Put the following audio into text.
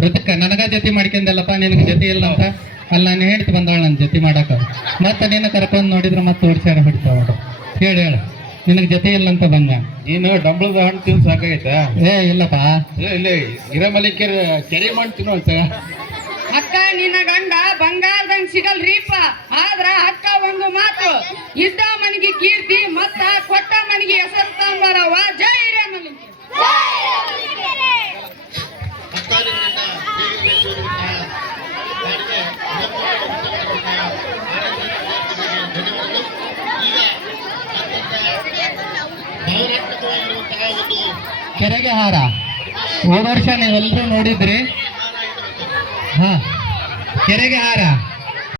ಋತಕ್ಕ ನನಗ ಜೊತೆ ಮಾಡ್ಕೊಂಡಲ್ಲಪ್ಪ ನಿನಗೆ ಜೊತೆ ಇಲ್ಲ ಅಂತ ಅಲ್ಲಿ ನಾನು ಹೇಳ್ತಿ ಬಂದವಳು ನನ್ನ ಜೊತೆ ಮಾಡಕ ಮತ್ತೆ ನಿನ್ನ ಕರ್ಕೊಂಡು ನೋಡಿದ್ರೆ ಮತ್ತೆ ಓಡಿಸಾಡ ಹೊಡಿತಾವ ಹೇಳಿ ಹೇಳ ನಿನಗೆ ಜೊತೆ ಇಲ್ಲ ಅಂತ ಬಂದ ನೀನು ಡಂಬಳದ ಹಣ್ಣು ತಿಂದು ಸಾಕಾಗೈತಾ? ಇಲ್ಲಪ್ಪ ಇಲ್ಲ ಹಿರೇಮಲಿಕರ ಕೆರೆ ಮಾಡಿ ತಿನ್ನುವಂತ. ಅಕ್ಕ ನಿನ್ನ ಗಂಡ ಬಂಗಾರದಂಗ್ ಸಿಗಲ್ರೀಪ. ಆದ್ರ ಅಕ್ಕ ಒಂದು ಮಾತು, ಇದ್ದ ಮನಿಗೆ ಕೀರ್ತಿ ಮತ್ತ ಕೊಟ್ಟ ಮನಿಗೆ ಹೆಸರು ತಂಬರವ. ಜೈ ಹಿರೇಮಲಿಂಗ. ಕೆರೆಗೆ ಹಾರ ಹೋದ ವರ್ಷ ನೀವೆಲ್ಲರೂ ನೋಡಿದ್ರಿ. ಕೆರೆಗೆ ಹಾರ